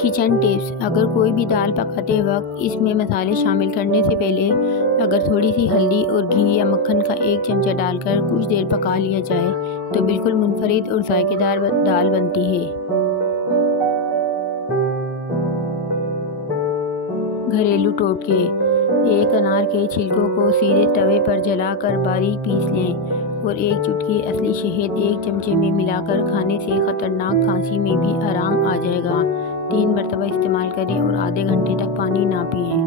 Kitchen tips. अगर कोई भी दाल पकाते वक्त इसमें मसाले शामिल करने से पहले अगर थोड़ी सी हल्दी और घी या मक्खन का 1 चमचा डालकर कुछ देर पका लिया जाए तो बिल्कुल मुनफरिद और जायकेदार दाल बनती है। घरेलू टोटके। 1 अनार के छिलकों को सीधे तवे पर जलाकर बारीक पीस लें और 1 चुटकी असली शहद 1 चमचे में मिलाकर खाने से ख़तरनाक खांसी में भी आराम आ जाएगा। 3 मरतबा इस्तेमाल करें और आधे घंटे तक पानी ना पिएं।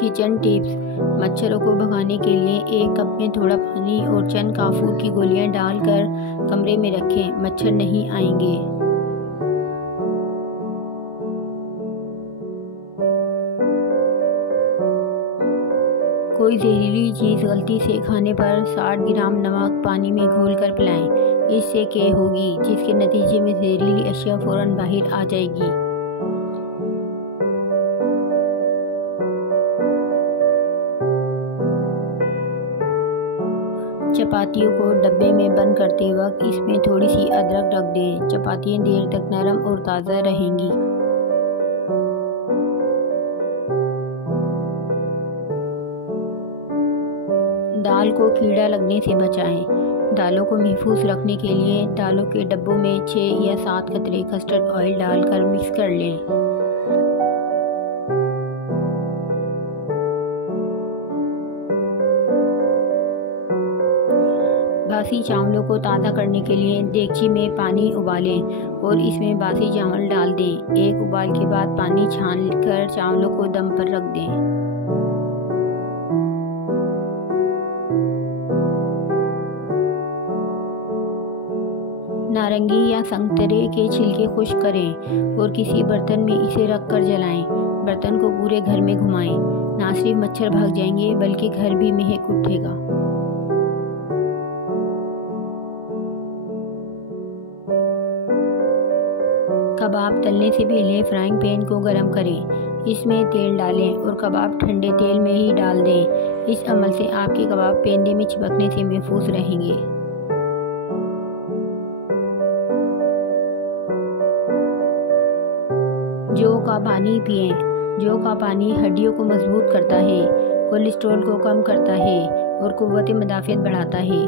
Kitchen tips. मच्छरों को भगाने के लिए 1 कप में थोड़ा पानी और चंद काफूर की गोलियां डालकर कमरे में रखें, मच्छर नहीं आएंगे। कोई जहरीली चीज़ गलती से खाने पर 60 ग्राम नमक पानी में घोलकर पिलाएं। इससे क्या होगी, जिसके नतीजे में जहरीली अशिया फ़ौरन बाहर आ जाएगी। चपातियों को डब्बे में बंद करते वक्त इसमें थोड़ी सी अदरक रख दें। चपातियाँ देर तक नरम और ताज़ा रहेंगी। दाल को कीड़ा लगने से बचाएं। दालों को महफूज रखने के लिए दालों के डब्बों में 6 या 7 कतरे कस्टर्ड ऑयल डालकर मिक्स कर लें। बासी चावलों को ताज़ा करने के लिए देगची में पानी उबालें और इसमें बासी चावल डाल दें। 1 उबाल के बाद पानी छान कर चावलों को दम पर रख दें। नारंगी या संतरे के छिलके खुश्क करें और किसी बर्तन में इसे रख कर जलाएं। बर्तन को पूरे घर में घुमाएं। ना सिर्फ मच्छर भाग जाएंगे बल्कि घर भी महक उठेगा। कबाब तलने से पहले फ्राइंग पैन को गर्म करें। इसमें तेल डालें और कबाब ठंडे तेल में ही डाल दें। इस अमल से आपके कबाब पैन में चिपकने से महफूज रहेंगे। जौ का पानी पिएं। जौ का पानी हड्डियों को मजबूत करता है, कोलेस्ट्रॉल को कम करता है और कुव्वत मदाफ़ियत बढ़ाता है।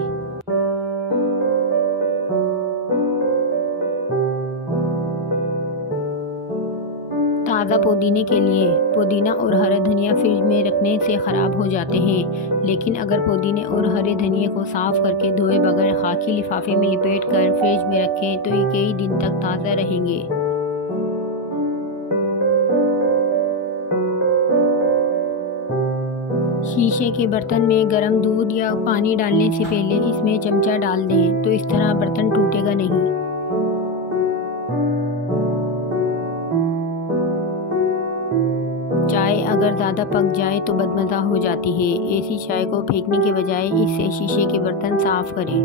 ताज़ा पुदीने के लिए पुदीना और हरा धनिया फ्रिज में रखने से ख़राब हो जाते हैं, लेकिन अगर पुदीने और हरे धनिए को साफ़ करके धोए बगैर खाकी लिफाफे में लपेट कर फ्रिज में रखें तो ये कई दिन तक ताज़ा रहेंगे। शीशे के बर्तन में गर्म दूध या पानी डालने से पहले इसमें चमचा डाल दें, तो इस तरह बर्तन टूटेगा नहीं। चाय अगर ज़्यादा पक जाए तो बदमज़ा हो जाती है। ऐसी चाय को फेंकने के बजाय इससे शीशे के बर्तन साफ करें।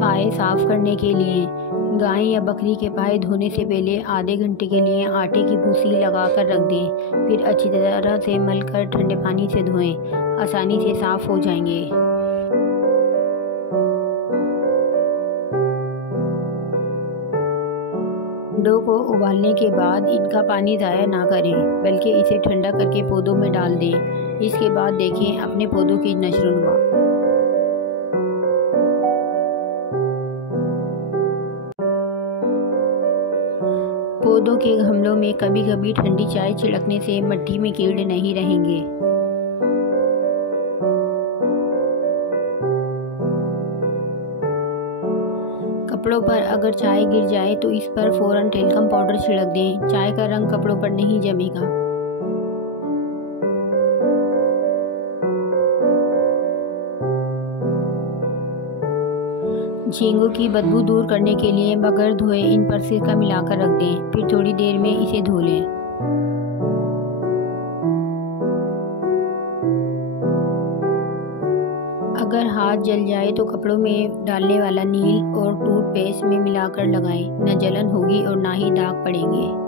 पाए साफ करने के लिए गाय या बकरी के पाए धोने से पहले आधे घंटे के लिए आटे की भूसी लगाकर रख दें। फिर अच्छी तरह से मलकर ठंडे पानी से धोएं, आसानी से साफ हो जाएंगे। डो को उबालने के बाद इनका पानी ज़ाया ना करें, बल्कि इसे ठंडा करके पौधों में डाल दें। इसके बाद देखें अपने पौधों की नशोनुमा। पौधों के गमलों में कभी कभी ठंडी चाय छिड़कने से मिट्टी में कीड़े नहीं रहेंगे। कपड़ों पर अगर चाय गिर जाए तो इस पर फौरन टेल्कम पाउडर छिड़क दें। चाय का रंग कपड़ों पर नहीं जमेगा। झींगों की बदबू दूर करने के लिए बगैर धोए इन पर सिरका मिलाकर रख दें, फिर थोड़ी देर में इसे धो लें। अगर हाथ जल जाए तो कपड़ों में डालने वाला नील और टूथपेस्ट में मिलाकर लगाएं। न जलन होगी और ना ही दाग पड़ेंगे।